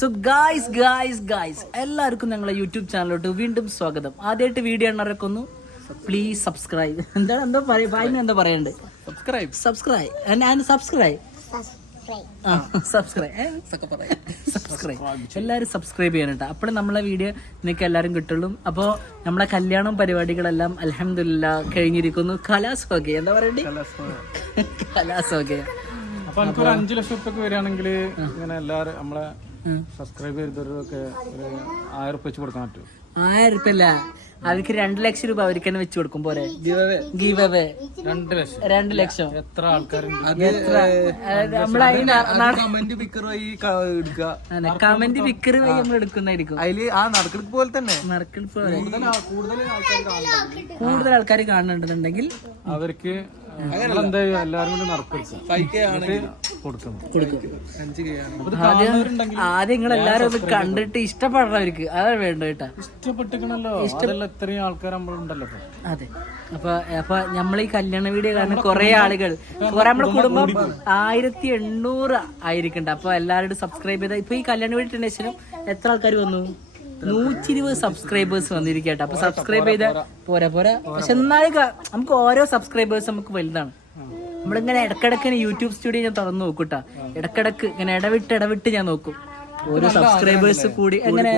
So guys എല്ലാവർക്കും ഞങ്ങളെ YouTube ചാനലിലോട്ട് വീണ്ടും സ്വാഗതം. ആദ്യമായിട്ട് വീഡിയോ കാണുന്നവരൊക്കെ ഒന്ന് പ്ലീസ് സബ്സ്ക്രൈബ്. എന്താ പറയണ്ടേ? സബ്സ്ക്രൈബ് എല്ലാവരും സബ്സ്ക്രൈബ് ചെയ്യാനുണ്ട്. അപ്പോഴും നമ്മളെ വീഡിയോ നിങ്ങൾക്ക് എല്ലാവരും കിട്ടുള്ളൂ. അപ്പോൾ നമ്മളെ കല്യാണം പരിപാടികളെല്ലാം അൽഹംദുലില്ലാ കഴിഞ്ഞിരിക്കുന്നു. കലാസോക്കെ എന്താ പറയണ്ടേ? കലാസോക്കെ. അപ്പൊ എനിക്ക് ഒരു 5 ലക്ഷം രൂപ വരികയാണെങ്കിൽ ഇങ്ങനെ എല്ലാവരും നമ്മളെ സബ്സ്ക്രൈബ് ചെയ്തവരൊക്കെ ഒരു 1000 രൂപ വെച്ച് കൊടുക്കാൻ പറ്റും. 1000 രൂപ അല്ല, അവർക്ക് 2 ലക്ഷം രൂപ അവർക്ക് തന്നെ വെച്ച് കൊടുക്കും പോലെ. ഗീവ് അവേ 2 ലക്ഷം. എത്ര ആൾക്കാരുണ്ട്? കമന്റ് പിക്കർ വഴി നമ്മൾ എടുക്കുന്നതായിരിക്കും. അതില് ആ നറുക്കെടുപ്പ് പോലെ തന്നെ നറുക്കെടുപ്പ് കൂടുതൽ ആൾക്കാർ കാണുന്നുണ്ടെന്നുണ്ടെങ്കിൽ അവർക്ക് എല്ലാരും കൂടി ആദ്യം നിങ്ങൾ എല്ലാരും ഒന്ന് കണ്ടിട്ട് ഇഷ്ടപ്പെടണവർക്ക് അതാണ് വേണ്ട കേട്ടാ. ഇഷ്ടപ്പെട്ടിക്കണല്ലോ, ഇത്രയും ആൾക്കാർ നമ്മളുണ്ടല്ലോ. അതെ. അപ്പൊ നമ്മൾ ഈ കല്യാണ വീഡിയോ കാണുന്ന കുറെ ആളുകൾ, നമ്മുടെ കുടുംബം 1800 ആയിരിക്കണ്ട. അപ്പൊ എല്ലാവരും സബ്സ്ക്രൈബ് ചെയ്ത ഇപ്പൊ ഈ കല്യാണ വീഡിയോ ഇട്ടതിന് ശേഷം എത്ര ആൾക്കാർ വന്നു? 120 സബ്സ്ക്രൈബേഴ്സ് വന്നിരിക്കട്ടെ. അപ്പൊ സബ്സ്ക്രൈബ് ചെയ്ത പോരാ. പക്ഷെ എന്നാലും നമുക്ക് ഓരോ സബ്സ്ക്രൈബേഴ്സ് നമുക്ക് വലുതാണ്. നമ്മളിങ്ങനെ ഇടക്കിടക്ക് യൂട്യൂബ് സ്റ്റുഡിയോ ഞാൻ തുറന്നു നോക്കൂട്ടാ. ഇടക്കിടക്ക് ഇങ്ങനെ ഇടവിട്ട് ഞാൻ നോക്കും ഓരോ സബ്സ്ക്രൈബേഴ്സ് കൂടി. എങ്ങനെ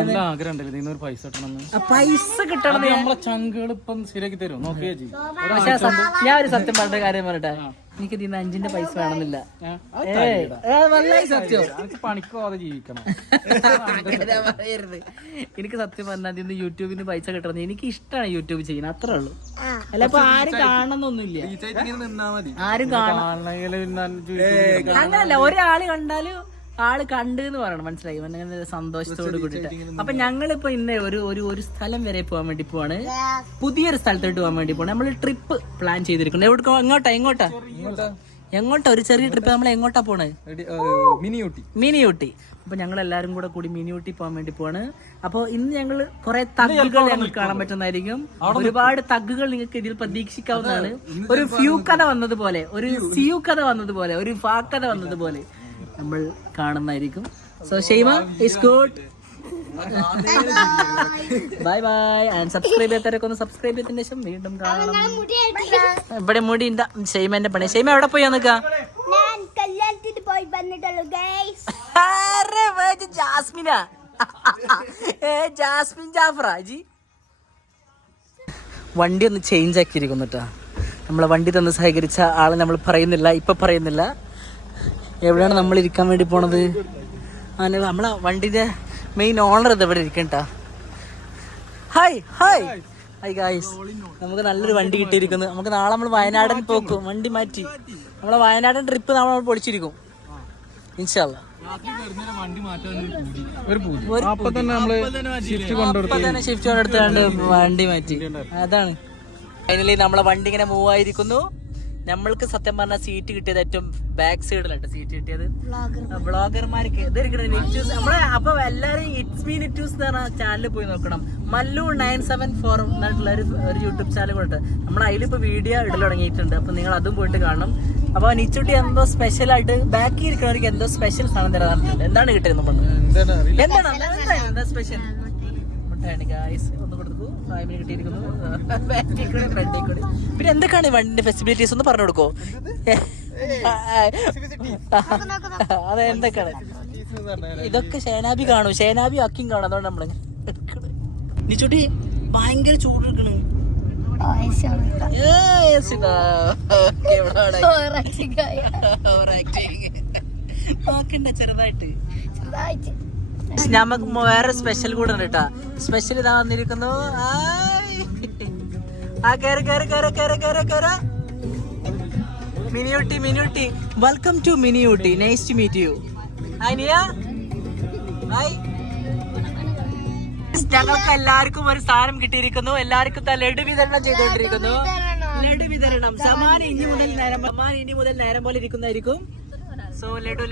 പൈസ കിട്ടണം. നമ്മളെ ചങ്കുകൾ ഇപ്പം ശരിയാക്കി തരും. നോക്കിയാ പക്ഷെ ഞാൻ ഒരു സത്യം പറഞ്ഞ കാര്യം പറഞ്ഞിട്ടെ, എനിക്ക് ഇതിന്ന് 5 പൈസ വേണമെന്നില്ല. സത്യം പണിക്കോതെ ജീവിക്കണം. പറയരുത്. എനിക്ക് സത്യം പറഞ്ഞാൽ ഇതിന്ന് യൂട്യൂബിന് പൈസ കിട്ടണം. എനിക്ക് ഇഷ്ടമാണ് യൂട്യൂബ് ചെയ്യുന്നത്, അത്രേ ഉള്ളൂ. അല്ല ഇപ്പൊ ആരും കാണണമെന്നൊന്നുമില്ല. ആരും അങ്ങനല്ല, ഒരാള് കണ്ടാലും ആള് കണ്ട് എന്ന് പറയണം. മനസ്സിലായി? അങ്ങനെ സന്തോഷത്തോട് കൂടിയിട്ട്. അപ്പൊ ഞങ്ങളിപ്പോ ഇന്ന് ഒരു സ്ഥലം വരെ പോകാൻ വേണ്ടി പോവാണ്. പുതിയൊരു സ്ഥലത്തോട്ട് പോകാൻ വേണ്ടി പോവാണ്. നമ്മൾ ട്രിപ്പ് പ്ലാൻ ചെയ്തിരിക്കുന്നത്. എങ്ങോട്ടാ ഒരു ചെറിയ ട്രിപ്പ്. നമ്മൾ എങ്ങോട്ടാ പോണേ? മിനി ഊട്ടി. അപ്പൊ ഞങ്ങൾ എല്ലാരും കൂടി മിനി ഊട്ടി പോകാൻ വേണ്ടി പോവാണ്. അപ്പൊ ഇന്ന് ഞങ്ങൾ കുറെ തഗ്ഗുകൾ ഞങ്ങൾക്ക് കാണാൻ പറ്റുന്നതായിരിക്കും. ഒരുപാട് തഗ്ഗുകൾ നിങ്ങൾക്ക് ഇതിൽ പ്രതീക്ഷിക്കാവുന്നതാണ്. ഒരു ഫ്യൂ കഥ വന്നതുപോലെ, ഒരു സിയു കഥ വന്നതുപോലെ, ഒരു ഫാ കഥ വന്നതുപോലെ നമ്മൾ കാണുന്നതായിരിക്കും. So Shaima is good. Bye and subscribe ചെയ്യാത്തവരൊക്കെ ഒന്ന് സബ്സ്ക്രൈബ് ചെയ്തതിന് ശേഷം വീണ്ടും കാണണം. ഇവിടെ മുടി ഉണ്ട്. ഷെയ്മന്റെ പണി. ഷെയ്മ എവിടെ പോയി നിൽക്കാ? ജാസ്മിനാ? Jasmine ജാഫറാ G. വണ്ടി ഒന്ന് ചേഞ്ച് ആക്കിയിരിക്കുന്നു കേട്ടോ. നമ്മളെ വണ്ടി തന്ന് സഹകരിച്ച ആളെ നമ്മൾ പറയുന്നില്ല. എവിടെയാണ് നമ്മൾ ഇരിക്കാൻ വേണ്ടി പോണത്? നമ്മളെ വണ്ടിന്റെ മെയിൻ ഓണർ ഇത് ഇവിടെ ഇരിക്കണ്ട. ഹായ് ഗായ്സ്, നമുക്ക് നല്ലൊരു വണ്ടി കിട്ടിയിരിക്കുന്നു. നമുക്ക് നാളെ നമ്മൾ വയനാടൻ പോക്കും. വണ്ടി മാറ്റി നമ്മളെ വയനാടൻ ട്രിപ്പ് നമ്മൾ പൊളിച്ചിരിക്കും ഇൻഷാ അല്ലാ. ഷിഫ്റ്റ് കൊണ്ടെടുത്താണ്ട് വണ്ടി മാറ്റി. അതാണ് ഫൈനലി നമ്മളെ വണ്ടി ഇങ്ങനെ മൂവ് ആയിരിക്കുന്നു. നമ്മൾക്ക് സത്യം പറഞ്ഞാൽ സീറ്റ് കിട്ടിയത് ഏറ്റവും ബാക്ക് സൈഡിലായിട്ട് സീറ്റ് കിട്ടിയത്. ബ്ലോഗർമാർക്ക് നമ്മളെ അപ്പൊ എല്ലാരും ഇറ്റ്സ് മീ നിറ്റൂസ് എന്ന് പറഞ്ഞ ചാനലിൽ പോയി നോക്കണം. മല്ലു 974 എന്നിട്ടുള്ള ഒരു യൂട്യൂബ് ചാനൽ കൊണ്ട് നമ്മൾ അതിലിപ്പോ വീഡിയോ ഇടൽ തുടങ്ങിയിട്ടുണ്ട്. അപ്പൊ നിങ്ങൾ അതും പോയിട്ട് കാണണം. അപ്പൊ നിച്ചുട്ടി എന്തോ സ്പെഷ്യൽ ആയിട്ട് ബാക്കി ഇരിക്കുന്നവർക്ക് എന്തോ സ്പെഷ്യൽ സാധനം തരാറുണ്ട്. എന്താണ് കിട്ടിയത്? നമ്മൾ എന്താ സ്പെഷ്യൽ ഒന്ന് കൊടുത്തു. കിട്ടിയിരിക്കുന്നു. പിന്നെ എന്തൊക്കെയാണ് വണ്ടിന്റെ ഫെസിലിറ്റീസ് ഒന്ന് പറഞ്ഞു കൊടുക്കോ? അതെ, എന്തൊക്കെയാണ് ഇതൊക്കെ? ഷേനാബി കാണും, ഷേനാബി അക്കിയും കാണും. അതുകൊണ്ട് നമ്മള് നിച്ചോട്ടി ഭയങ്കര ചൂടെടുക്കണ്. ചെറുതായിട്ട് നമുക്ക് വേറെ സ്പെഷ്യൽ കൂടെ ഉണ്ട് കേട്ടാ. സ്പെഷ്യൽ ഇതാ വന്നിരിക്കുന്നു. Miniyootty, welcome to Miniyootty. Nice to meet you. Hi Niya. Hi. ഞങ്ങൾക്ക് എല്ലാവർക്കും ഒരു സാധനം കിട്ടിയിരിക്കുന്നു. എല്ലാവർക്കും ലഡു വിതരണം ചെയ്തുകൊണ്ടിരിക്കുന്നു. ലഡു വിതരണം സമാൻ ഇനി മുതൽ നേരം പോലെ ഇരിക്കുന്നതായിരിക്കും. സോ ലഡു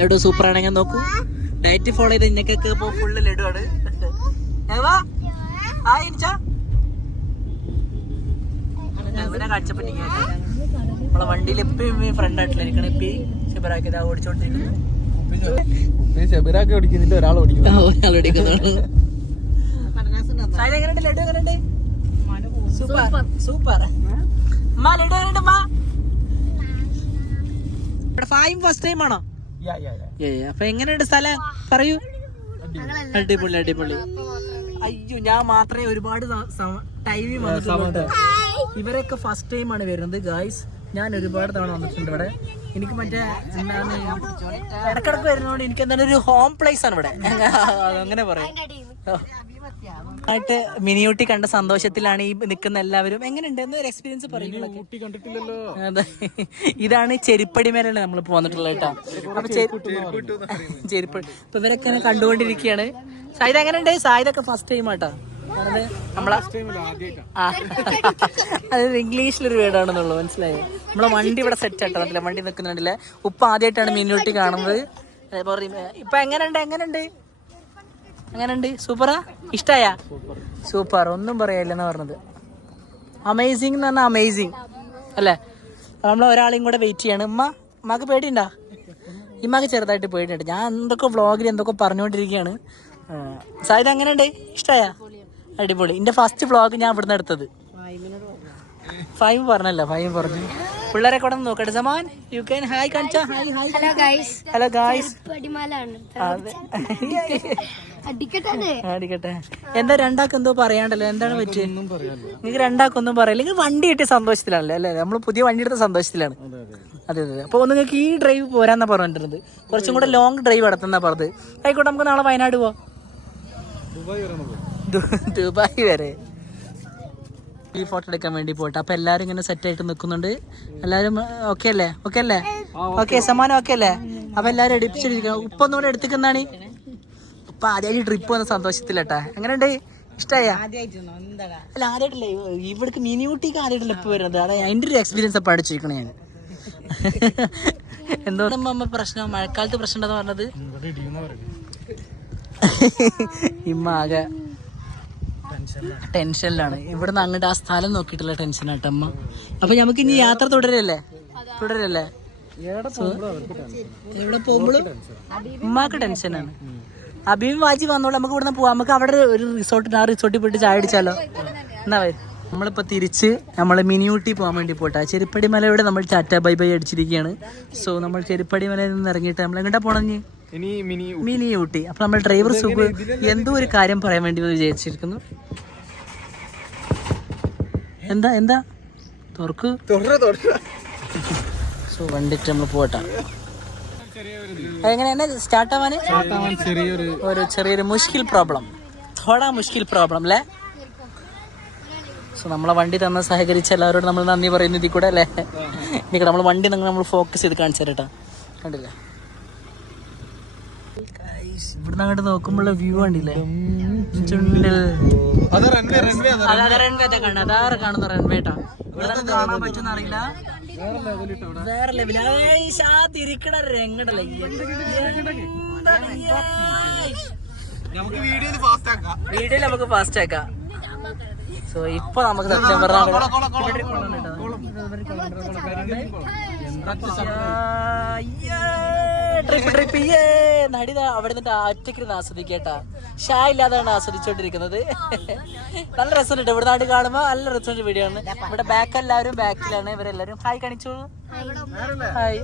ലഡു സൂപ്പർ ആണെങ്കിൽ നോക്കൂ. ഡയറ്റ് ഫോളോ ചെയ്ത് ഇന്നൊക്കെ ഇപ്പൊ ഫുള്ള് ലഡു ആണ്. കാഴ്ചപ്പറ്റിക്ക് നമ്മളെ വണ്ടിയിൽ എപ്പോഴും ഫ്രണ്ട് ആയിട്ടില്ല ഇരിക്കണം. ഇപ്പി ഷിബറാക്കിയതാ ഓടിച്ചോണ്ടിരിക്കുന്നു. ഷെബിറാക്കി ഓടിക്കുന്നില്ല, ഒരാൾ ഓടിക്കുന്നു. എങ്ങനെയുണ്ട് ലഡു? എങ്ങനെയുണ്ട്? Super super. അമ്മ ലഡു എങ്ങനെയുണ്ട്? അമ്മ ഫായും ഫസ്റ്റ് ടൈം ആണോ? അപ്പൊ എങ്ങനെയുണ്ട് സ്ഥലം പറയൂ. അടിപൊളി അടിപൊളി. അയ്യോ ഞാൻ മാത്രമേ ഒരുപാട് ടൈമിൽ വന്നിട്ടുണ്ട്. ഇവരൊക്കെ ഫസ്റ്റ് ടൈമാണ് വരുന്നത് ഗായ്സ്. ഞാൻ ഒരുപാട് തവണ വന്നിട്ടുണ്ട് ഇവിടെ. എനിക്ക് മറ്റേ എന്താണ് ഇടക്കിടക്ക് വരുന്നതുകൊണ്ട് എനിക്ക് എന്താണ് ഒരു ഹോം പ്ലേസ് ആണ് ഇവിടെ, അങ്ങനെ പറയാം. ആയിട്ട് മിനിയൂട്ടി കണ്ട സന്തോഷത്തിലാണ് ഈ നിൽക്കുന്ന എല്ലാവരും. എങ്ങനെയുണ്ട് എന്നൊരു എക്സ്പീരിയൻസ് പറയുന്നത്? അതെ, ഇതാണ് ചെരിപ്പടിമേലാണ് നമ്മളിപ്പോ വന്നിട്ടുള്ളത് കേട്ടോ. അപ്പൊ ചെരിപ്പടി ഇപ്പൊ ഇവരൊക്കെ കണ്ടുകൊണ്ടിരിക്കുകയാണ്. സായിദ് എങ്ങനെയുണ്ട്? സായിദൊക്കെ ഫസ്റ്റ് ടൈം ആട്ടോ. നമ്മളെ അത് ഇംഗ്ലീഷിലൊരു വേർഡാണെന്നുള്ളു, മനസ്സിലായോ? നമ്മളെ വണ്ടി ഇവിടെ സെറ്റ് ആട്ടോ. അതില്ല വണ്ടി നിൽക്കുന്നുണ്ടല്ലേ. ഉപ്പ ആദ്യമായിട്ടാണ് മിനിയൂട്ടി കാണുന്നത്. ഇപ്പൊ എങ്ങനെയുണ്ട്? എങ്ങനെയുണ്ട്? സൂപ്പറാ? ഇഷ്ടായ? സൂപ്പർ, ഒന്നും പറയാനില്ലെന്നാ പറഞ്ഞത്. അമേസിങ് എന്ന് പറഞ്ഞാൽ അമേസിങ് അല്ലേ? നമ്മൾ ഒരാളെയും കൂടെ വെയിറ്റ് ചെയ്യാണ്. ഉമ്മാക്ക് പേടിയുണ്ടോ? ഇമ്മാക്ക് ചെറുതായിട്ട് പേടിയുണ്ട്. ഞാൻ എന്തൊക്കെ വ്ളോഗിൽ എന്തൊക്കെ പറഞ്ഞുകൊണ്ടിരിക്കുകയാണ്. സായിദ് എങ്ങനെയുണ്ട്? ഇഷ്ടായ? അടിപൊളി. എന്റെ ഫസ്റ്റ് വ്ളോഗ് ഞാൻ ഇവിടുന്ന് എടുത്തത്. ഫൈവ് പറഞ്ഞല്ലോ, ഫൈവ് പറഞ്ഞു. പിള്ളേരെ കൂടെ നോക്കട്ടെ. സമാൻ യു ക്യാൻ ഹായ് കാണിച്ചാ. Hello guys. അടിക്കട്ടെ. എന്താ രണ്ടാൾക്ക് എന്തോ പറയാണ്ടല്ലോ, എന്താണ് പറ്റിയത്? നിങ്ങൾക്ക് രണ്ടാൾക്കൊന്നും പറയില്ല. നിങ്ങൾ വണ്ടി കിട്ടിയ സന്തോഷത്തിലാണല്ലേ അല്ലേ? നമ്മൾ പുതിയ വണ്ടി എടുത്ത സന്തോഷത്തിലാണ്. അതെ അതെ. അപ്പോൾ നിങ്ങൾക്ക് ഈ ഡ്രൈവ് പോരാന്നാ പറഞ്ഞിരുന്നത്. കുറച്ചും കൂടെ ലോങ് ഡ്രൈവ് നടത്തുന്നാ പറഞ്ഞത്. ആയിക്കോട്ടെ, നമുക്ക് നാളെ വയനാട് പോവാം. ദുബായ് വരെ ഈ ഫോട്ടോ എടുക്കാൻ വേണ്ടി പോട്ടെ. അപ്പൊ എല്ലാരും ഇങ്ങനെ സെറ്റ് ആയിട്ട് നിൽക്കുന്നുണ്ട്. എല്ലാരും ഓക്കെ അല്ലേ? ഓക്കെ സമ്മാനം ഓക്കെ അല്ലേ? അപ്പൊ എല്ലാരും എടുപ്പിച്ചിരിക്കണം. ഉപ്പൊന്നുകൂടെ എടുത്തിക്കുന്നാണ്. ഇപ്പൊ ആദ്യമായിട്ട് ട്രിപ്പ് വന്ന സന്തോഷത്തിലട്ടാ. എങ്ങനെയുണ്ട്? ഇഷ്ടായ? അല്ല ആദ്യമായിട്ടല്ലേ ഇവിടേക്ക് മിനിയൂട്ടിക്ക് ആദ്യമായിട്ടല്ലേ ഇപ്പൊ വരുന്നത്. അതായത് അതിന്റെ ഒരു എക്സ്പീരിയൻസ് അപ്പൊ അടിച്ചിരിക്കണേ ഞാൻ. എന്തോ അമ്മ പ്രശ്നം, മഴക്കാലത്ത് പ്രശ്നം ഉണ്ടെന്ന് പറഞ്ഞത്. ഇമ്മ ആകെ ടെൻഷനിലാണ്. ഇവിടുന്ന് അങ്ങോട്ട് ആ സ്ഥലം നോക്കിയിട്ടുള്ള ടെൻഷനായിട്ട് അമ്മ. അപ്പൊ നമുക്ക് ഇനി യാത്ര തുടരല്ലേ? എവിടെ പോകുമ്പോഴും ഉമ്മാക്ക് ടെൻഷനാണ്. അഭിയും വാജി വന്നോളൂ, നമുക്ക് ഇവിടുന്ന് പോവാം. നമുക്ക് അവിടെ ഒരു റിസോർട്ടുണ്ട്, ആ റിസോർട്ടിൽ പോയിട്ട് ചായ അടിച്ചാലോ? എന്നാ നമ്മളിപ്പോൾ തിരിച്ച് നമ്മൾ മിനിയൂട്ടി പോകാൻ വേണ്ടി പോട്ടെ. ചെരുപ്പടി മലയുടെ നമ്മൾ ടാറ്റ ബൈ ബൈ അടിച്ചിരിക്കുകയാണ്. സോ നമ്മൾ ചെരുപ്പടി മലയിൽ നിന്ന് ഇറങ്ങിയിട്ട് നമ്മൾ എങ്ങോട്ടാ പോണഞ്ഞ്? മിനിയൂട്ടി. അപ്പൊ നമ്മൾ ഡ്രൈവർ സുഖ് എന്തോ ഒരു കാര്യം പറയാൻ വേണ്ടി വിചാരിച്ചിരിക്കുന്നു. എന്താ തുറക്ക്. സോ വണ്ടിട്ട് നമ്മൾ പോട്ടെ. എങ്ങനെയാണ് സ്റ്റാർട്ട് ആവാൻ? ഒരു ചെറിയൊരു മുഷ്കിൽ പ്രോബ്ലം, തോടാ മുഷ്കിൽ പ്രോബ്ലം അല്ലേ? സോ നമ്മളെ വണ്ടി തന്ന സഹകരിച്ച എല്ലാവരോടും നമ്മൾ നന്ദി പറയുന്നു ഇതിൽ കൂടെ അല്ലേ? ഇനി നമ്മൾ വണ്ടി നമ്മൾ ഫോക്കസ് ചെയ്ത് കാണിച്ചു തരട്ടാ. കണ്ടില്ലേ ഇവിടുന്ന് അങ്ങോട്ട് നോക്കുമ്പോഴുള്ള വ്യൂ കണ്ടില്ലേ? അതാറ് കാണുന്ന റൺവേട്ടാ. ഇവിടെ കാണാൻ പറ്റുന്ന അറിയില്ല. വേറെ ലെവലിരിക്കണ രംഗടല്ലേ. വീഡിയോയിൽ നമുക്ക് ഫാസ്റ്റ് ആക്കാം. സോ ഇപ്പൊ നമുക്ക് സത്യം പറഞ്ഞാൽ ട്രിപ്പ് നടി അവിടെ നിന്നിട്ട് ഒറ്റയ്ക്ക് ആസ്വദിക്കേട്ടാ. ഷാ ഇല്ലാതാണ് ആസ്വദിച്ചോണ്ടിരിക്കുന്നത്. നല്ല രസമുണ്ട് ഇവിടെ നാട് കാണുമ്പോ. നല്ല രസമുണ്ട് വീഡിയോ ആണ്. ഇവിടെ ബാക്ക് എല്ലാവരും ബാക്കിലാണ്. ഇവരെല്ലാരും ഹായ് കാണിച്ചോളൂ. ഹായ്.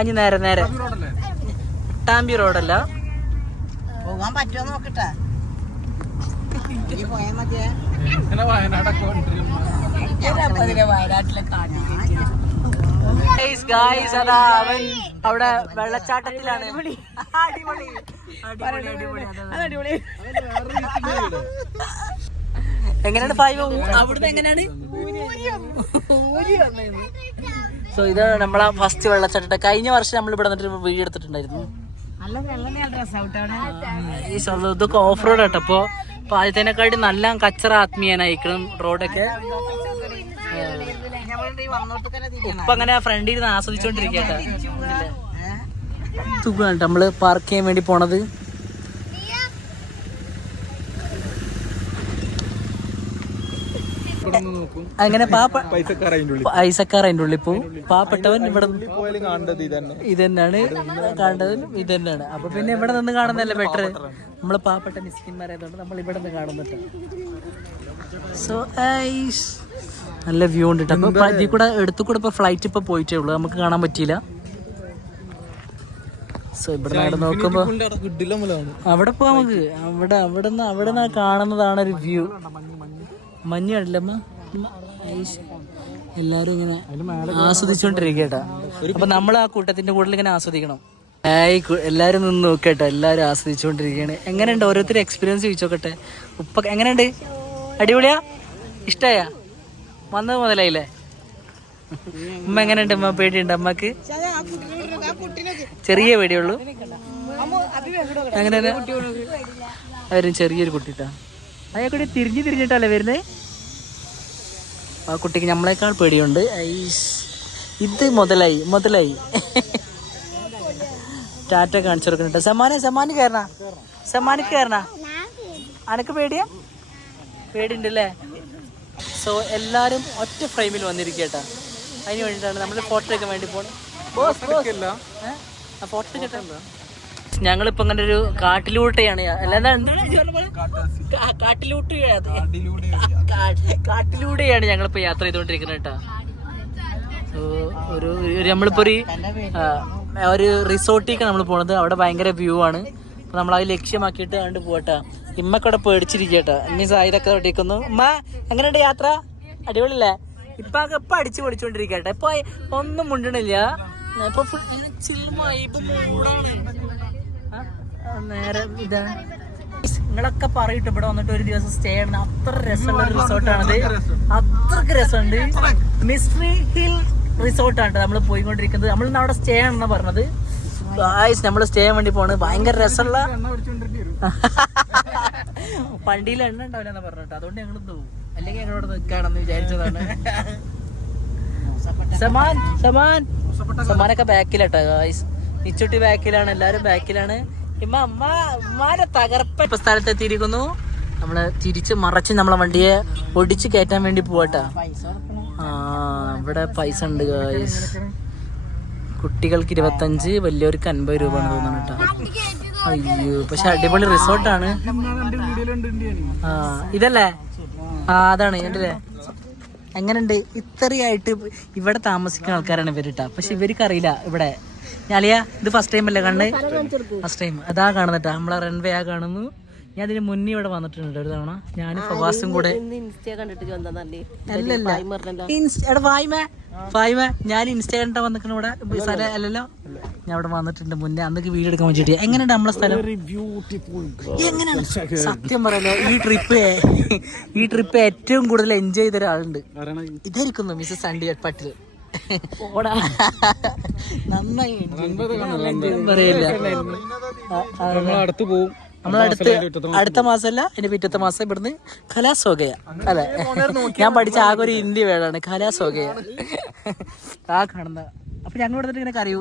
ഇനി നേരെ ടാമ്പി റോഡല്ല, പോകാൻ പറ്റുമോ നോക്കട്ടെ. അതാ അവൻ അവിടെ വെള്ളച്ചാട്ടത്തിലാണ്. എങ്ങനെയാണ് ഫൈവ് അവിടുന്ന് എങ്ങനെയാണ്? സോ ഇത് നമ്മളെ ഫസ്റ്റ് വെള്ളച്ചാട്ടം. കഴിഞ്ഞ വർഷം നമ്മൾ ഇവിടെ വന്നിട്ട് വീഡിയോ എടുത്തിട്ടുണ്ടായിരുന്നു. ഇതൊക്കെ ഓഫ് റോഡ് ആട്ടോ. അപ്പൊ ആദ്യത്തേനെക്കാട്ടി നല്ല കച്ചറ ആത്മീയനായിരിക്കണം റോഡൊക്കെ. ഇപ്പൊ അങ്ങനെ ഫ്രണ്ടിൽ നിന്ന് ആസ്വദിച്ചോണ്ടിരിക്കട്ടെ. സുഖമാണ് നമ്മള് പാർക്ക് ചെയ്യാൻ വേണ്ടി പോണത്. അങ്ങനെ പൈസക്കാർ അതിൻ്റെ ഉള്ളിൽ പോവും. പാവപ്പെട്ടവൻ ഇവിടെ ഇത് തന്നെയാണ് കാണേണ്ടത്, ഇത് തന്നെയാണ്. അപ്പൊ പിന്നെ ഇവിടെ നിന്ന് കാണുന്നതല്ലേ ബെറ്റർ. നമ്മള് പാവപ്പെട്ട മിസ്കിന്മാരായതുകൊണ്ട് നമ്മൾ ഇവിടെ നിന്ന് കാണുന്നുണ്ട്. സോ നല്ല വ്യൂ ഉണ്ട് കേട്ടോ. അപ്പൊ ഇതിൽ കൂടെ എടുത്തു കൂടെ ഇപ്പൊ ഫ്ലൈറ്റ് ഇപ്പൊ പോയിട്ടേ ഉള്ളൂ, നമുക്ക് കാണാൻ പറ്റിയില്ല. സോ ഇവിടെ നോക്കുമ്പോ അവിടെ പോവാ നമുക്ക്. അവിടെ നിന്ന് കാണുന്നതാണ് ഒരു വ്യൂ. മഞ്ഞ് കണ്ടില്ലമ്മ, എല്ലാരും ഇങ്ങനെ ആസ്വദിച്ചോണ്ടിരിക്കട്ടാ. അപ്പൊ നമ്മൾ ആ കൂട്ടത്തിന്റെ കൂടുതൽ ഇങ്ങനെ ആസ്വദിക്കണം. എല്ലാരും നിന്ന് നോക്കട്ടെ, എല്ലാരും ആസ്വദിച്ചോണ്ടിരിക്കുകയാണ്. എങ്ങനെയുണ്ട് ഓരോരുത്തരും എക്സ്പീരിയൻസ് ചോദിച്ചോക്കട്ടെ. ഉപ്പ എങ്ങനെയുണ്ട്? അടിപൊളിയാ? ഇഷ്ടായ? വന്നത് മുതലായില്ലേ? ഉമ്മ എങ്ങനെയുണ്ട്? അമ്മ പേടിയുണ്ട്? അമ്മക്ക് ചെറിയ പേടിയുള്ളൂ. അങ്ങനെ അവരും ചെറിയൊരു കുട്ടിട്ടാ. അയാൾക്കൂടി തിരിഞ്ഞിട്ടല്ലേ വരുന്നത്. ആ കുട്ടിക്ക് നമ്മളെക്കാൾ പേടിയുണ്ട്. ഇത് മുതലായി ടാറ്റ കാണിച്ചു കൊടുക്കുന്നുണ്ട്. സമ്മാന് കയറണ അനക്ക് പേടിയാ? പേടിയുണ്ടല്ലേ? സോ എല്ലാരും ഒറ്റ ഫ്രെയിമിൽ വന്നിരിക്കട്ടാ. അതിന് വേണ്ടിയിട്ടാണ് നമ്മൾ ഫോട്ടോ എടുക്കാൻ വേണ്ടി പോണത്. ഫോട്ടോ എടുക്കട്ടെ. ഞങ്ങളിപ്പോ അങ്ങനെ ഒരു കാട്ടിലൂടെയാണ്, കാട്ടിലൂടെയാണ് ഞങ്ങളിപ്പോ യാത്ര ചെയ്തോണ്ടിരിക്കുന്നത് കേട്ടാ. നമ്മളിപ്പോ ഒരു റിസോർട്ടിലേക്ക് നമ്മൾ പോണത്. അവിടെ ഭയങ്കര വ്യൂ ആണ്. അപ്പൊ നമ്മൾ അത് ലക്ഷ്യമാക്കിയിട്ട് കണ്ട് പോട്ടാ. ഇമ്മക്കവിടെ പേടിച്ചിരിക്കട്ടാ. ഇനി സായിരൊക്കെ ഒട്ടിക്കുന്നു. ഉമ്മ എങ്ങനെയുണ്ട് യാത്ര? അടിപൊളിയല്ലേ? ഇപ്പൊ അടിച്ചു പൊളിച്ചോണ്ടിരിക്കട്ടെ. ഇപ്പൊ ഒന്നും മുണ്ടണില്ല. ഇപ്പൊ ഫുൾ മൂടാണ്. നേരെ ഇതാ നിങ്ങളൊക്കെ പറയിട്ട് ഇവിടെ വന്നിട്ട് ഒരു ദിവസം സ്റ്റേ ചെയ്യണം. അത്ര രസമുള്ള ഒരു റിസോർട്ടാണത്. അത്രക്ക് രസമുണ്ട്. മിസ്റ്ററി ഹിൽ റിസോർട്ടാണ് നമ്മൾ പോയിക്കൊണ്ടിരിക്കുന്നത്. നമ്മൾ അവിടെ സ്റ്റേ ആണെന്നാണ് പറഞ്ഞത്. നമ്മൾ സ്റ്റേ ചെയ്യാൻ വേണ്ടി പോണത്. ഭയങ്കര രസമുള്ള വണ്ടിയിൽ എണ്ണ ഉണ്ടാവില്ലെന്നാ പറഞ്ഞിട്ട്. അതുകൊണ്ട് ഞങ്ങൾ പോകും, അല്ലെങ്കിൽ ഞങ്ങളോട് നിൽക്കാണെന്ന് വിചാരിച്ചതാണ്. സമാനൊക്കെ ബാക്കിലാട്ടോ ഗായ്സ്. നിച്ചുട്ടി ബാക്കിലാണ്, എല്ലാരും ബാക്കിലാണ്. ഉമ്മാരെ തകർപ്പ ഇപ്പൊ സ്ഥലത്തെത്തിയിരിക്കുന്നു. നമ്മള് തിരിച്ച് മറച്ച് നമ്മളെ വണ്ടിയെ ഒടിച്ച് കയറ്റാൻ വേണ്ടി പോവാട്ടാ. ഇവിടെ പൈസ ഉണ്ട് ഗായ്സ്. കുട്ടികൾക്ക് 25, വലിയവർക്ക് 50 രൂപയാണ് തോന്നുന്നു കേട്ടോ. അയ്യോ, പക്ഷെ അടിപൊളി റിസോർട്ടാണ്. ഇതല്ലേ? അതാണ് കണ്ടില്ലേ? എങ്ങനെയുണ്ട്? ഇത്രയായിട്ട് ഇവിടെ താമസിക്കുന്ന ആൾക്കാരാണ് ഇവരിട്ടാ. പക്ഷെ ഇവർക്ക് അറിയില്ല ഇവിടെ. ഞാലിയാ ഇത് ഫസ്റ്റ് ടൈം അല്ലേ കണ്ണ്? First time. അതാ കാണുന്നട്ടാ നമ്മളെ റൺവേ ആ കാണുന്നു. ഞാൻ അതിന് മുന്നേ ഇവിടെ വന്നിട്ടുണ്ട് ഒരു തവണ. ഞാനും ഫവാസും കൂടെ. ഫായ്മ ഞാൻ ഇൻസ്റ്റ കണ്ടിട്ട് വന്നിട്ടുണ്ട് ഇവിടെ. സ്ഥലം അല്ലല്ലോ, ഞാൻ ഇവിടെ വന്നിട്ടുണ്ട് മുന്നേ. അന്നൊക്കെ വീഡിയോ എടുക്കാൻ വേണ്ടിട്ട്. എങ്ങനെയുണ്ട് നമ്മളെ സ്ഥലം? എങ്ങനെയാണ്? സത്യം പറയല്ലോ, ഈ ട്രിപ്പ് ഏറ്റവും കൂടുതൽ എൻജോയ് ചെയ്ത ഒരാളുണ്ട്. ഇതായിരിക്കുന്നു മിസ്സസ് സണ്ടി പട്ടിൽ. നന്നായി പറയില്ല. അടുത്ത മാസമല്ല, എന്റെ പിറ്റത്തെ മാസം ഇവിടുന്ന് ഖലാസോഗയ. അല്ലെ, ഞാൻ പഠിച്ച ആകെ ഒരു ഹിന്ദി വേർഡാണ് ഖലാസോഗയ. ആ കാണുന്ന. അപ്പൊ ഞങ്ങൾ ഇവിടെ ഇങ്ങനെ അറിയൂ.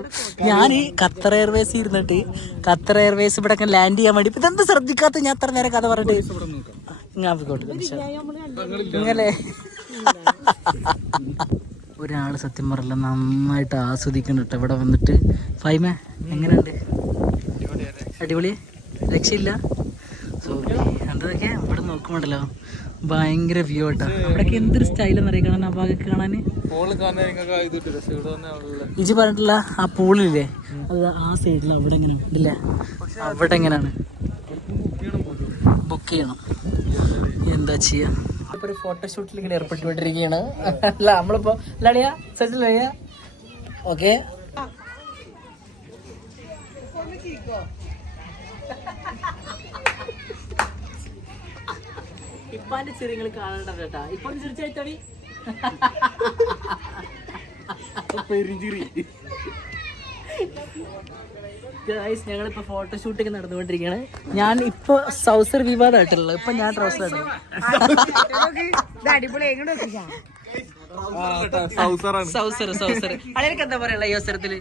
ഞാൻ ഖത്തർ എയർവേസ് ഇരുന്നിട്ട് ഖത്തർ എയർവേസ് ഇവിടെ ലാൻഡ് ചെയ്യാൻ വേണ്ടി ഇതെന്ത് ശ്രദ്ധിക്കാത്ത ഞാൻ അത്ര നേരം കഥ പറഞ്ഞിട്ട് ഇങ്ങനെ ഒരാള് സത്യം പറയില്ല നന്നായിട്ട് ആസ്വദിക്കുന്നുണ്ട് ഇവിടെ വന്നിട്ട്. ഫൈമ എങ്ങനെയുണ്ട്? അടിപൊളി, രക്ഷയില്ല. സോ എന്തൊക്കെ ഇവിടെ നോക്കുമ്പോണ്ടല്ലോ ഭയങ്കര വ്യൂ ആട്ടാ. ഇവിടൊക്കെ എന്തൊരു സ്റ്റൈലെന്ന് അറിയിക്കണം ആ ഭാഗത്ത് കാണാൻ. ഇജി പറഞ്ഞിട്ടില്ല ആ പൂളില്ലേ, അത് ആ സൈഡിൽ അവിടെ എങ്ങനെ ഉണ്ടല്ലേ, അവിടെ എങ്ങനെയാണ് ബുക്ക് ചെയ്യണം. എന്താ ചെയ്യാ? ഇപ്പൊ ഒരു ഫോട്ടോഷൂട്ടിൽ ഇങ്ങനെ ഏർപ്പെട്ടുകൊണ്ടിരിക്കുകയാണ്. അല്ല നമ്മളിപ്പോ അല്ലാടിയാ സെറ്റിൽ ചെയ്യാ. ഓക്കെ, ഇപ്പാന്റെ ചെറിയങ്ങൾ കാണണ്ട കേട്ടാ. ഇപ്പൊ ചിരിച്ചായിട്ടോടി ഞങ്ങളിപ്പോ ഫോട്ടോഷൂട്ടൊക്കെ നടന്നുകൊണ്ടിരിക്കുകയാണ്. ഞാൻ ഇപ്പൊ സൗസർ വിവാദമായിട്ടുള്ളത്. ഇപ്പൊ ഞാൻ ട്രൗസർ അതൊക്കെ എന്താ പറയാ ഈ അവസരത്തില്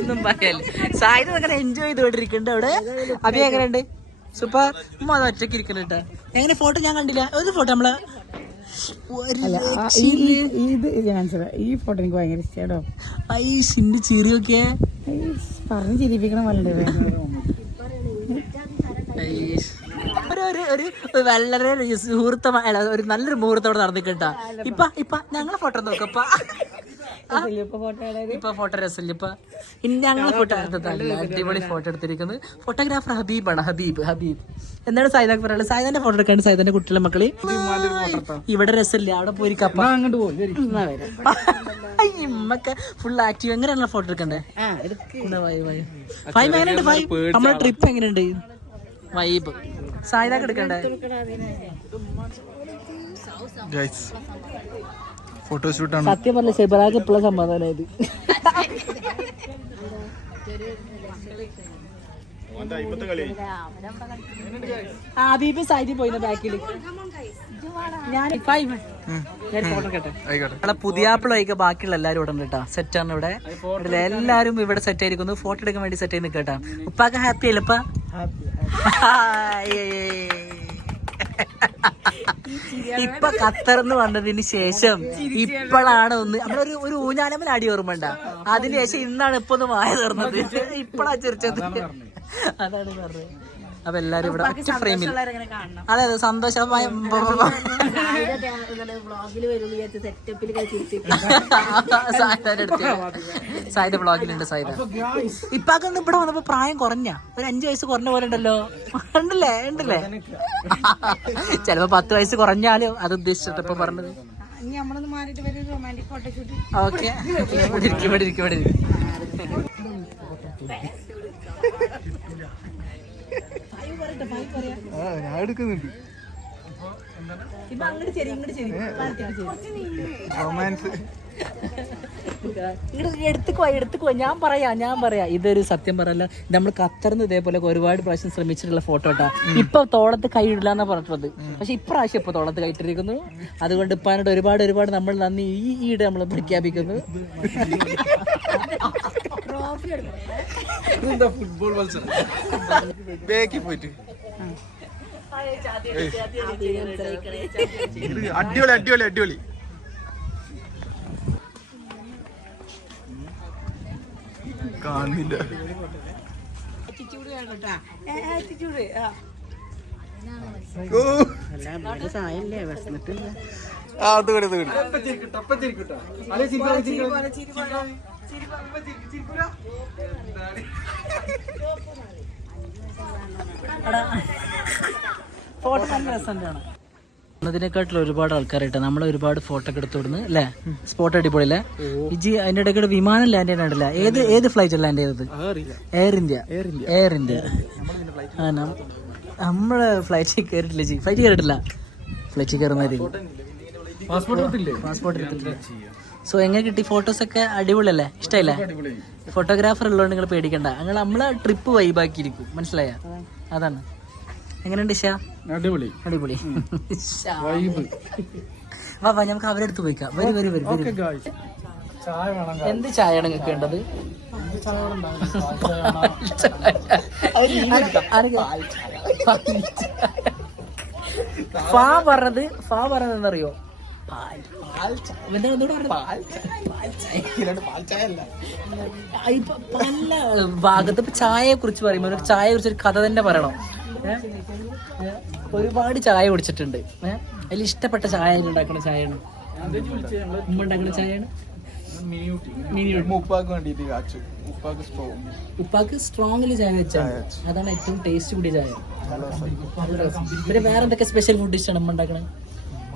ഒന്നും പറയാല്ല. സാഹിത്യം അങ്ങനെ എൻജോയ് ചെയ്തുകൊണ്ടിരിക്കുന്നുണ്ട് അവിടെ. അഭി എങ്ങനെയുണ്ട്? സൂപ്പർ. ഉമ്മ അത് ഒറ്റയ്ക്ക് ഇരിക്കണ കേട്ടാ. എങ്ങനെ ഫോട്ടോ ഞാൻ കണ്ടില്ല. ഒരു ഫോട്ടോ നമ്മള് ഈ ഫോട്ടോ എനിക്ക് ഭയങ്കര ഇഷ്ടോ. ചിരിയൊക്കെ പറഞ്ഞ് ചിരിപ്പിക്കണം പോലെ. ഒരു വളരെ സുഹൃത്തമായ ഒരു നല്ലൊരു മുഹൂർത്തോടെ നടന്നിട്ടാ. ഇപ്പൊ ഞങ്ങളെ ഫോട്ടോ നോക്കപ്പാ. ഇപ്പൊ ഫോട്ടോ രസമില്ല. ഇപ്പൊ ഞങ്ങളെ ഫോട്ടോ അടിപൊളി ഫോട്ടോ എടുത്തിരിക്കുന്നത് ഫോട്ടോഗ്രാഫർ ഹബീബാണ്. ഹബീബ് എന്താണ് സായിദാക്ക് പറയാനുള്ളത്? സായിദാന്റെ ഫോട്ടോ എടുക്കാണ്ട് സായിദാന്റെ കുട്ടികളെ മക്കള് ഇവിടെ രസമില്ല, അവിടെ പോയി കപ്പ അങ്ങോട്ട് ഇമ്മക്കെ ഫുൾ ആക്റ്റീവ്. എങ്ങനെയാണല്ലോ ഫോട്ടോ എടുക്കണ്ടേ? ഫൈവ് എങ്ങനെയുണ്ട്? നമ്മളെ ട്രിപ്പ് എങ്ങനെയുണ്ട്? വൈബ്. സായിദാക്ക് എടുക്കണ്ടേ? ഫോട്ടോഷൂട്ടാണ്. സത്യം പറഞ്ഞ സെബറാക്ക് ഇപ്പോഴും സമാധാനമായത്. ഹബീബ് സൈഡിൽ പോയി ബാക്കിൽ. ഞാൻ ഫോട്ടോ കേട്ടെ. നമ്മളെ പുതിയാപ്പിളൊക്കെ ബാക്കിയുള്ള എല്ലാരും ഇവിടെ ഉണ്ട് കേട്ടോ. സെറ്റാണ് ഇവിടെ. എല്ലാരും ഇവിടെ സെറ്റ് ആയിരിക്കുന്നു. ഫോട്ടോ എടുക്കാൻ വേണ്ടി സെറ്റ് ചെയ്ത് നിൽക്കട്ടാ. ഉപ്പാക്ക് ഹാപ്പി അല്ലേ? ഉപ്പ ഇപ്പൊ ഖത്തറിന്ന് വന്നതിന് ശേഷം ഇപ്പോഴാണ് നമ്മളൊരു ഊഞ്ഞാലമ്മൽ അടി ഓർമ്മണ്ട. അതിനുശേഷം ഇന്നാണ് ഇപ്പൊ ഒന്ന് വായ തുറന്നത്. ഇപ്പഴാ ചിരിച്ചത്. അതാണ് പറഞ്ഞത്. അപ്പൊ എല്ലാരും ഇവിടെ ഒറ്റ ഫ്രെയിമിൽ. അതെ സന്തോഷമായ സായിദ ബ്ലോഗിലുണ്ട്. സായിദ ഇപ്പൊക്കെ ഇവിടെ വന്നപ്പോ പ്രായം കുറഞ്ഞ ഒരു 5 വയസ്സ് കുറഞ്ഞ പോലെ ഉണ്ടല്ലോ. ഉണ്ടല്ലേ ചിലപ്പോ 10 വയസ്സ് കുറഞ്ഞാലും അത് ഉദ്ദേശിച്ചിട്ട് ഇപ്പൊ പറഞ്ഞത്. ഓക്കെ ഇവിടെ ഇരിക്കും. ഞാൻ എടുക്കുന്നുണ്ട്. എടുത്തുക്കോ. ഞാൻ പറയാ ഇതൊരു സത്യം പറയല്ല. നമ്മൾ ഖത്തറിന്ന് ഇതേപോലെ ഒരുപാട് പ്രാവശ്യം ശ്രമിച്ചിട്ടുള്ള ഫോട്ടോട്ടാ. ഇപ്പൊ തോളത്ത് കൈ ഇടില്ലാന്നാ പറഞ്ഞത്. പക്ഷെ ഇപ്രാവശ്യം ഇപ്പൊ തോളത്ത് കൈയിട്ടിരിക്കുന്നു. അതുകൊണ്ട് ഇപ്പാനോട് ഒരുപാട് നമ്മൾ നന്ദി ഈയിടെ നമ്മൾ പ്രഖ്യാപിക്കുന്നു. ഫുട്ബോൾ മത്സരം ബേക്കിൽ പോയിട്ട് അടിപൊളി. കാണുന്നില്ല. ഫോട്ടോ നല്ല രസമാണ്. അതിനെക്കാട്ടിൽ ഒരുപാട് ആൾക്കാരായിട്ട് നമ്മളെ ഒരുപാട് ഫോട്ടോ ഒക്കെ എടുത്തു വിടുന്നു അല്ലേ? സ്പോട്ട് അടിപൊളി അല്ലേ? ഇജി അതിന്റെ ഇടയ്ക്ക് വിമാനം ലാൻഡ് ചെയ്യാനില്ല. ഏത് ഫ്ലൈറ്റ് ലാൻഡ് ചെയ്തത്? Air India. നമ്മള് ഫ്ലൈറ്റിൽ കയറിയിട്ടില്ല. ഫ്ലൈറ്റ് കയറിയിട്ടില്ല. ഫ്ലൈറ്റിൽ കയറുന്നവര് പാസ്പോർട്ട് എടുത്തിട്ടില്ല. സോ എങ്ങനെ കിട്ടി? ഫോട്ടോസ് ഒക്കെ അടിപൊളിയല്ലേ? ഇഷ്ടമല്ലേ? ഫോട്ടോഗ്രാഫർ ഉള്ളതുകൊണ്ട് നിങ്ങൾ പേടിക്കണ്ട. നമ്മളെ ട്രിപ്പ് വൈബാക്കിയിരിക്കും. മനസ്സിലായ? അതാണ്. എങ്ങനെയുണ്ട് ഷാ? അടിപൊളി. വാ നമുക്ക് അവരെടുത്ത് പോയിക്കാം. വരും. എന്ത് ചായയാണ് നിങ്ങൾക്ക് വേണ്ടത്? ഫാ പറഞ്ഞത് എന്നറിയോ? പല ഭാഗത്ത് ഇപ്പൊ ചായയെ കുറിച്ച് പറയുമ്പോ ചായയെ കുറിച്ച് ഒരു കഥ തന്നെ പറയണം. ഒരുപാട് ചായ കുടിച്ചിട്ടുണ്ട്. അതിൽ ഇഷ്ടപ്പെട്ട ചായ ഉണ്ടാക്കുന്ന ചായയാണ്. ഉമ്മ ഉണ്ടാക്കുന്ന ചായയാണ്. ഉപ്പാക്ക് സ്ട്രോങ്ങില് ചായ വെച്ചാൽ അതാണ് ഏറ്റവും ടേസ്റ്റ് കൂടിയ ചായ. പിന്നെ വേറെ എന്തൊക്കെ സ്പെഷ്യൽ ഫുഡ് ഇഷ്ടമാണ് ഉമ്മ ഉണ്ടാക്കണേ?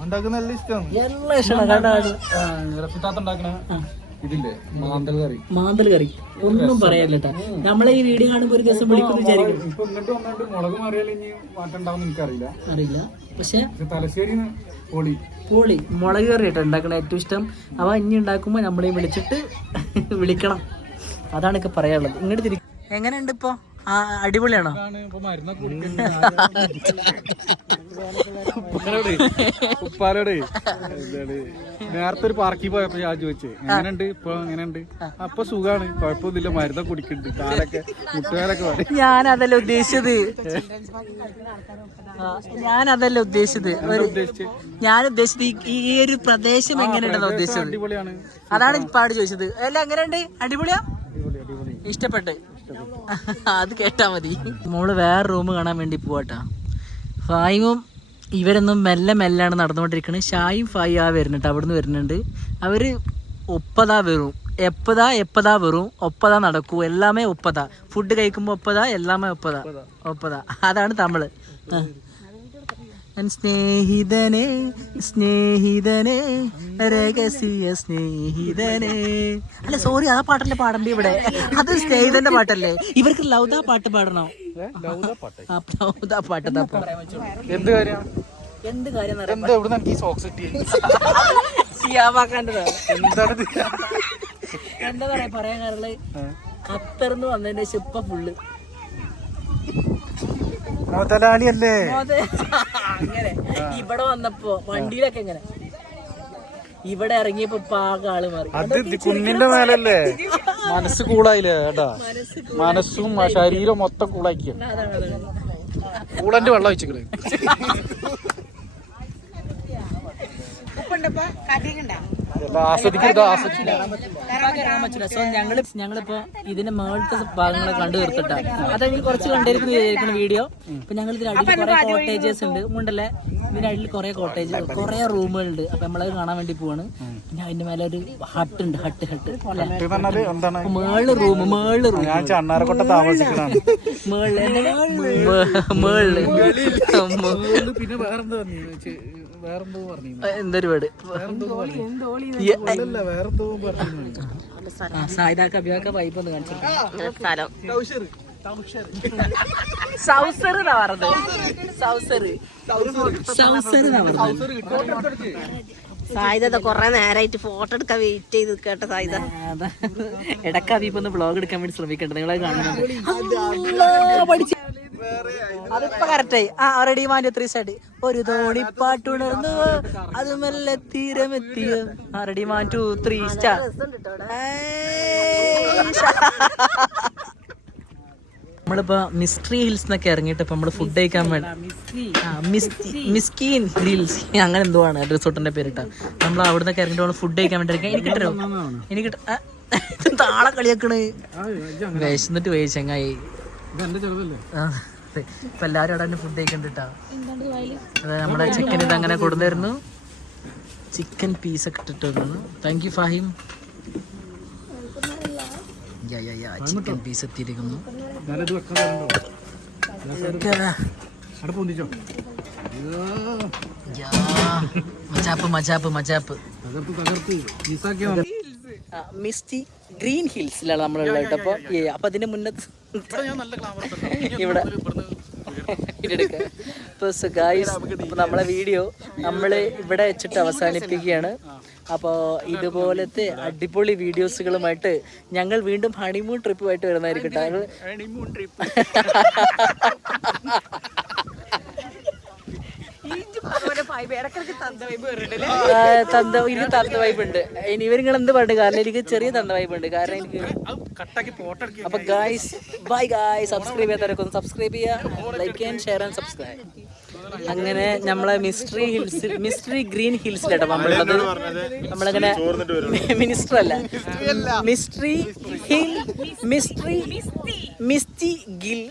എല്ലാം ഇഷ്ടമാണ്. മാന്തൽ കറി ഒന്നും പറയാനില്ല. നമ്മളെ ഈ വീഡിയോ കാണുമ്പോ ഒരു ദിവസം വിളിക്കുന്നു വിചാരിക്കും. അറിയില്ല. പക്ഷെ പൊളി മുളക് കറി കേട്ടോ ഉണ്ടാക്കണ ഏറ്റവും ഇഷ്ടം. അവ ഇനി ഉണ്ടാക്കുമ്പോ നമ്മളെ വിളിച്ചിട്ട് വിളിക്കണം. അതാണ് ഒക്കെ പറയാനുള്ളത്. ഇങ്ങോട്ട് തിരിക്കും. എങ്ങനെയുണ്ട് ഇപ്പൊ? അടിപൊളിയാണോ? ഉപ്പാലോട് എന്താണ് നേരത്തെ ഒരു പാർക്കിൽ പോയപ്പോ ഞാൻ ചോദിച്ചേ എങ്ങനെയുണ്ട് ഇപ്പൊ എങ്ങനെയുണ്ട്? അപ്പൊ സുഖാണ്, കുഴപ്പമൊന്നുമില്ല, മരുന്നൊക്കെ കുടിക്കുന്നുണ്ട്, കാലൊക്കെ മുട്ടുകാലൊക്കെ പറയും. ഞാനതല്ല ഉദ്ദേശിച്ചത്. ഞാൻ ഉദ്ദേശിച്ചത് ഈ ഒരു പ്രദേശം എങ്ങനെയുണ്ടെന്ന് ഉദ്ദേശിച്ചത്. അടിപൊളിയാണ്, അതാണ് ഇപ്പാട് ചോദിച്ചത്. അല്ല എങ്ങനെയുണ്ട്? അടിപൊളിയാ? ഇഷ്ടപ്പെട്ട്? അത് കേട്ടാ മതി. മോള് വേറെ റൂം കാണാൻ വേണ്ടി പോവാട്ടാ. ഫായിമും ഇവരൊന്നും മെല്ലാണ് നടന്നുകൊണ്ടിരിക്കുന്നത്. ഷായും ഫായി വരുന്നുണ്ട്, അവിടുന്ന് വരുന്നുണ്ട്. അവര് ഒപ്പതാ വെറും എപ്പതാ വെറും ഒപ്പതാ നടക്കൂ, എല്ലാമേ ഒപ്പതാ. ഫുഡ് കഴിക്കുമ്പോ ഒപ്പതാ, എല്ലാമേ ഒപ്പതാ. അതാണ് തമിഴ്. സ്നേഹിതനെ രഹസ്യ സ്നേഹിതനെ. അല്ല സോറി, ആ പാട്ടല്ലേ പാടണ്ടേ ഇവിടെ? അത് സ്നേഹിതന്റെ പാട്ടല്ലേ? ഇവർക്ക് ലൗദ പാട്ട് പാടണോ? ലൗദ പാട്ട്. എന്ത് കാര്യം? എന്ത് കാര്യം എന്താ പറയാ പറയാൻ കാരണം ഖത്തറിന്ന് വന്നതിന്റെ ശേഷം ഇപ്പൊ ഫുള്ള് മുതലാളിയല്ലേ അങ്ങനെ. ഇവിടെ വന്നപ്പോ വണ്ടിയിലൊക്കെ എങ്ങനെ, ഇവിടെ ഇറങ്ങിയപ്പോ പാക ആള് മാറി. അത് കുന്നിന്റെ മേലല്ലേ, മനസ്സ് കൂളായില്ലേ ഏട്ടാ? മനസ്സും ശരീരം മൊത്തം കൂളാക്കിയ കൂളന്റെ വെള്ളം ഒഴിച്ചിട്ട് ഞങ്ങളിപ്പോ ഇതിന്റെ മേളത്തെ ഭാഗങ്ങൾ കണ്ടു തീർത്തിട്ടാ. അതെങ്കിൽ കുറച്ച് കണ്ടിരിക്കുന്ന വീഡിയോ. ഇപ്പൊ ഞങ്ങൾ ഇതിനടിയിൽ കുറെ കോട്ടേജസ് ഉണ്ട് മുണ്ടല്ലേ, ഇതിനടിയിൽ കുറെ കോട്ടേജ്, കുറെ റൂമുകളുണ്ട്. അപ്പൊ നമ്മളത് കാണാൻ വേണ്ടി പോവാണ്. പിന്നെ അതിന്റെ മേലെ ഒരു ഹട്ട് ഉണ്ട്, ഹട്ട് മേള് റൂം ഞാൻ ചണ്ണാരക്കൊട്ട താമസിക്കണം. പിന്നെ വേറെന്തോ പറഞ്ഞു, എന്തൊരു വീട് സായിദാക്ക അഭിയാക്ക പൈപ്പ് ഒന്ന് കാണിച്ചു. സൗസർ എന്നാ പറഞ്ഞത്. സായിദ കൊറേ നേരമായിട്ട് ഫോട്ടോ എടുക്കാൻ വെയിറ്റ് ചെയ്ത് കേട്ടോ. സായിദ ഇടക്ക അഭിപ്പ് ഒന്ന് വ്ളോഗ് എടുക്കാൻ വേണ്ടി ശ്രമിക്കട്ടെ. നിങ്ങളെ കാണുന്നുണ്ട്. അതിപ്പോ കറക്റ്റായി. റെഡി മാറ്റി 3 സ്റ്റാർട്ട്. ഒരു തോണിപ്പാട്ടുണർന്നു അത് മെല്ലെ തീരമെത്തിയ. റെഡി മാൻ 2 3 സ്റ്റാർ. നമ്മളിപ്പോ മിസ്റ്ററി ഹിൽസ് എന്നൊക്കെ ഇറങ്ങിയിട്ട് ഇപ്പൊ നമ്മള് ഫുഡ് കഴിക്കാൻ വേണ്ടി മിസ്കീൻ ഹിൽസ് അങ്ങനെ എന്തോ ആണ് റിസോർട്ടിന്റെ പേരിട്ടാ. നമ്മൾ അവിടെ നിന്നൊക്കെ ഇറങ്ങിയിട്ട് ഫുഡ് കഴിക്കാൻ വേണ്ടി എനിക്ക് താളെ കളിയാക്കണ്. വിശന്നിട്ട് പോയി ചെങ്ങായി. ഇപ്പൊ എല്ലാരും അവിടെ തന്നെ ഫുഡ് കഴിക്കണ്ടിട്ടാ. അതെ, നമ്മുടെ ചിക്കൻ ഇത് അങ്ങനെ കൊടുന്നായിരുന്നു. ചിക്കൻ പീസൊക്കെ ഇട്ടിട്ട് വന്നു. Thank you Fahim. Chicken piece എത്തിയിരിക്കുന്നു. മജാപ്പ് മിസ്റ്റി ഗ്രീൻ ഹിൽസിലാണ് നമ്മളുള്ളത് കേട്ടോ. അപ്പൊ അതിന്റെ മുന്നത്ത് ഇവിടെ നമ്മളെ വീഡിയോ നമ്മള് ഇവിടെ വെച്ചിട്ട് അവസാനിപ്പിക്കുകയാണ്. അപ്പോൾ ഇതുപോലത്തെ അടിപൊളി വീഡിയോസുകളുമായിട്ട് ഞങ്ങൾ വീണ്ടും ഹണിമൂൺ ട്രിപ്പുമായിട്ട് വരുന്നതായിരിക്കും. തന്ത വൈബ് ഉണ്ട്. ഇനി ഇവരിങ്ങൾ എന്ത് പറഞ്ഞു, കാരണം എനിക്ക് ചെറിയ തന്ത വൈബ് ഉണ്ട്. കാരണം എനിക്ക് അപ്പൊ ഗായ്സ് ബൈ ഗായ്സ്. സബ്സ്ക്രൈബ് ചെയ്യാത്തവരൊക്കെ ഒന്ന് സബ്സ്ക്രൈബ് ചെയ്യുക, like and share and subscribe. അങ്ങനെ നമ്മളെ മിസ്റ്ററി ഗ്രീൻ ഹിൽസിലാട്ടോ നമ്മളുള്ളത്. നമ്മളങ്ങനെ മിനിസ്റ്റർ അല്ല, മിസ്റ്ററി ഹിൽ മിസ്റ്റി ഗിൽ